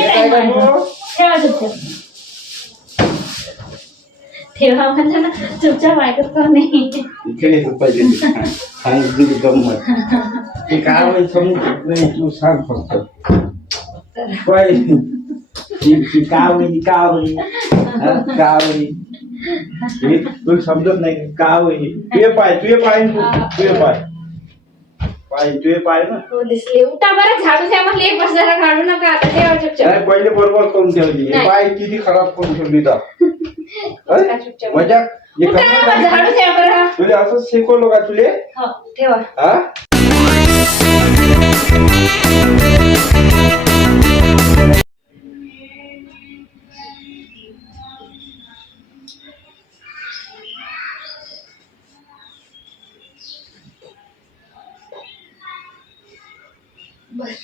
ठेवा चुपचाप ठेवा म्हणजे ना चुपचाप ऐकत का नाही इकडे पाहिजे सांग तुझी गंमत ते काय समजत नाही तू सांग फक्त तुला समजत नाही का होई तुझे पाय ना हो दिसले उठा बरं झाडू द्या म्हटलं एक वर्ष जरा काढू नका आता ठेवा चुपचाप पहिले बरोबर करून ठेवली पाय किती खराब करून ठेवली मजा झाडू द्या बरं तुला असं शिकवलं का तुले हो ठेवा हा बस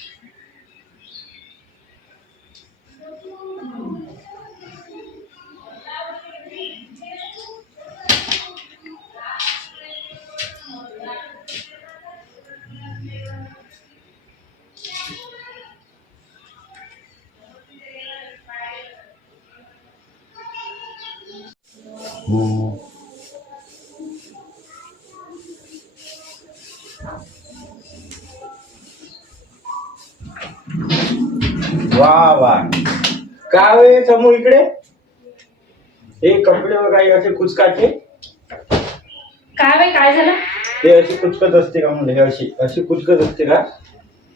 वा वा काय समोर इकडे हे कपडे काही असे कुचकाचे काय झालं हे अशी कुचकत असते का म्हणजे अशी कुचकत असते का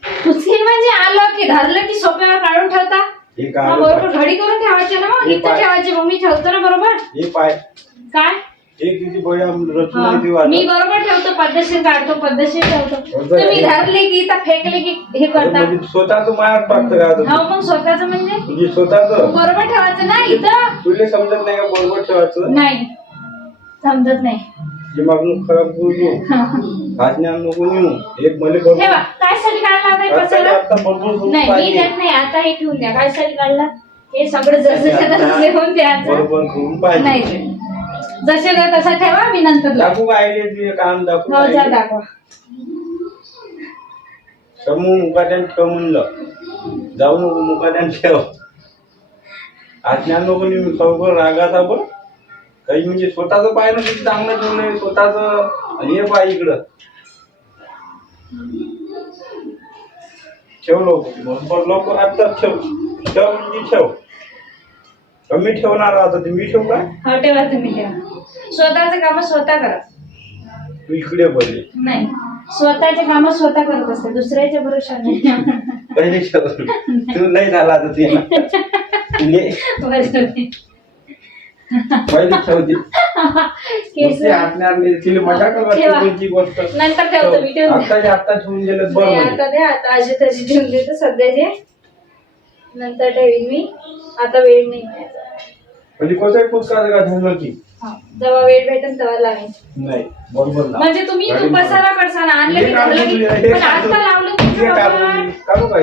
कुचकी म्हणजे आलं की धरलं की सोप्यावर काढून ठेवता हे काय बरोबर घडी करून ठेवायचे ना मग इथं ठेवायचे मग मी ठेवतो ना बरोबर हे पाय काय हे किती बळ्या रचून मी बरोबर ठेवतो पद्धतशीर काढतो पद्धतशीर ठेवतो तुम्ही धरले की इथं फेकले की हे करता स्वतःच मायात टाकतं का हो मग स्वतःच म्हणजे स्वतःच बरोबर ठेवायचं ना इथं तुला समजत नाही का बरोबर ठेवायचं नाही समजत नाही दिमाग खराब करू भाजण्या नको नेऊ एक मले ठेवा काय साठी काढला आता पसारा नाही मी बरोबर देत नाही आता हे ठेवून द्या काय साठी काढला हे सगळं जसं लिहून द्यायचं करून पाहिजे नाही जसे काय तसा ठेवा मी नंतर दाखवू का आयडिया तुझे काम दाखवू हो जा दाखवा समूह मुकाट्यान ठेव म्हणलं जाऊ नको मुकाट्यान ठेव आज्ञा नको नेऊ सगळं रागाचा पण काही म्हणजे स्वतःच पाय ना किती चांगलं ठेवलंय स्वतःच हे पाय इकडं ठेव लवकर आत्ताच ठेव म्हणजे ठेव मी ठेवणार आता ते मी ठेवू काय हो ठेवा तुम्ही ठेवा स्वतःचे काम स्वतः करा तू इकडे पडले नाही स्वतःचे काम स्वतः करत असते दुसऱ्याच्या भरोशा नाही पहिले ठेव तू नाही झाला आता पहिले ठेवते तिला मजा करते गोष्ट नंतर ठेवतो मी आता ठेवून गेलं बरं आता द्या आता अशी तशी ठेवून देतो सध्याचे नंतर ठेवीन मी आता वेळ नाही म्हणजे कसं पुस्तकाचं का झालं की जेव्हा वेळ भेटेल तेव्हा लावेन नाही बरोबर म्हणजे तुम्ही बसायला करसान आणलं की पण आता लावलं काढू काय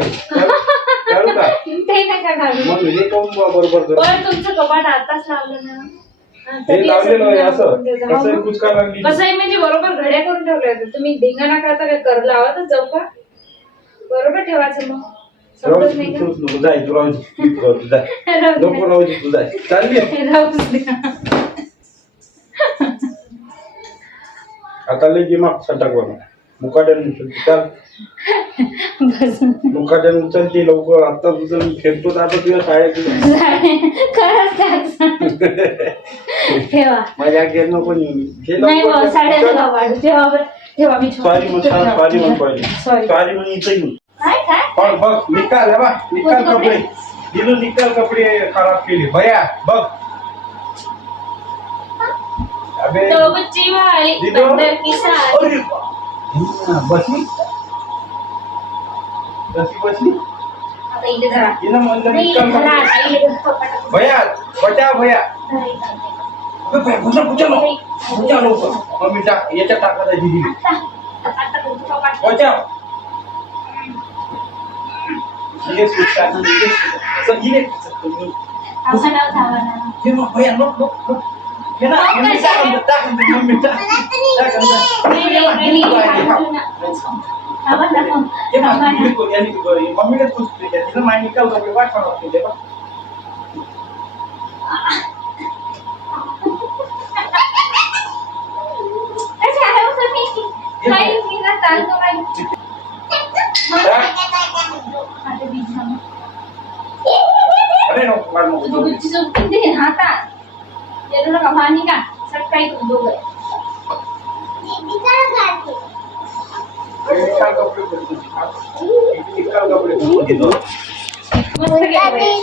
काढू का ते नका घालू मग हे कोण बरोबर कर पण तुमचं कपाट आताच लावलं ना हे लावलेलं आहे असं कसं कुचका लागली कसं आहे म्हणजे बरोबर घड्या करून ठेवल्या होत्या तुम्ही धिंगाणा करता काय कर लावतच जाऊ का बरोबर ठेवायचं मग समजत नाही का नको जाय तू राहू जाय नको राहू तू जाय चालली आता लई दिमाग सटकवा मुकाट्यान उचल मुकाट्यान उचलते लवकर आता उचल फेकतो आता तुझ्या शाळेत ठेवा माझ्या घेत नको नेहमी सॉरी म्हण पाहिजे इथं येऊन बघ निकाल कपडे दिलो निकाल कपडे खराब केले भया बघ अबे बसली बसली भया बचा भया मम्मी टाक याच्या टाकायला दिली बचाव मम्मीने तिथं माय निकाल कपडे पाठवा ते बघ. कसे आहे हो तुम्ही? काही मी ना चालतो काही. आता बीज घालून. अरे नको मार नको. तुझी गुच्ची झोपून दे हातात. येऊ नका मानी का सकाळी तू दोघं. निकाल कपडे निकाल कपडे मस्त केलं बाई.